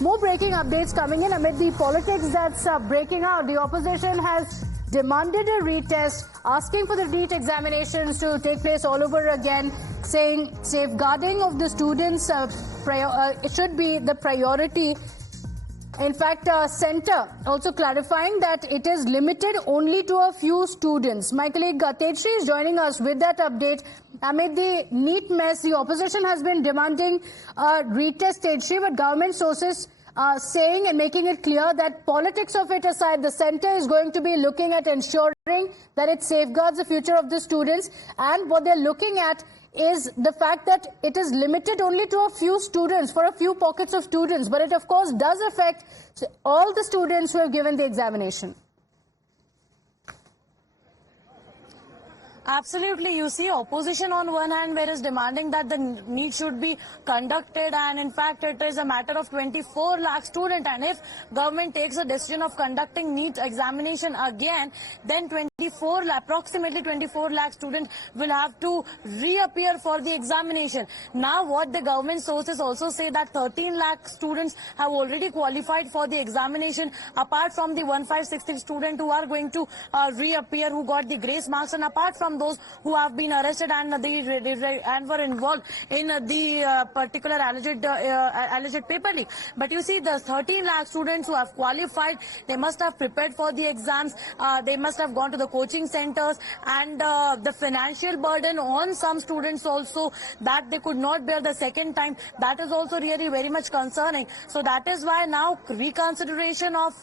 More breaking updates coming in amid the politics that's breaking out. The opposition has demanded a retest, asking for the NEET examinations to take place all over again, saying safeguarding of the students it should be the priority. In fact, Centre also clarifying that it is limited only to a few students. My colleague Tejshri is joining us with that update. Amid the NEET mess, the opposition has been demanding a retest, Tejshri, but government sources saying and making it clear that politics of it aside, the Centre is going to be looking at ensuring that it safeguards the future of the students. And what they're looking at is the fact that it is limited only to a few students, for a few pockets of students. But it, of course, does affect all the students who have given the examination. Absolutely. You see opposition on one hand, whereas demanding that the NEET should be conducted, and in fact it is a matter of 24 lakh students, and if government takes a decision of conducting NEET examination again, then approximately 24 lakh students will have to reappear for the examination. Now what the government sources also say that 13 lakh students have already qualified for the examination, apart from the 1560 students who are going to reappear, who got the grace marks, and apart from those who have been arrested and were involved in the particular alleged paper leak. But you see, the 13 lakh students who have qualified, they must have prepared for the exams, they must have gone to the coaching centers, and the financial burden on some students also, that they could not bear the second time, that is also really very much concerning. So that is why now reconsideration of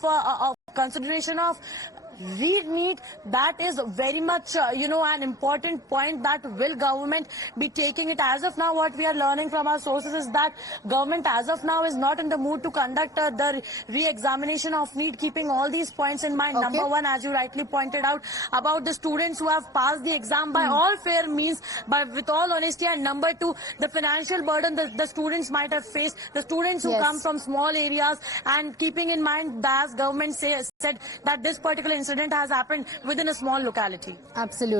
NEET, that is very much, an important point that will government be taking it. As of now, what we are learning from our sources is that government as of now is not in the mood to conduct the re-examination of NEET, keeping all these points in mind. Okay. Number one, as you rightly pointed out, about the students who have passed the exam by all fair means, but with all honesty, and number two, the financial burden the students might have faced, the students who come from small areas, and keeping in mind, as government said that this particular incident has happened within a small locality. Absolutely.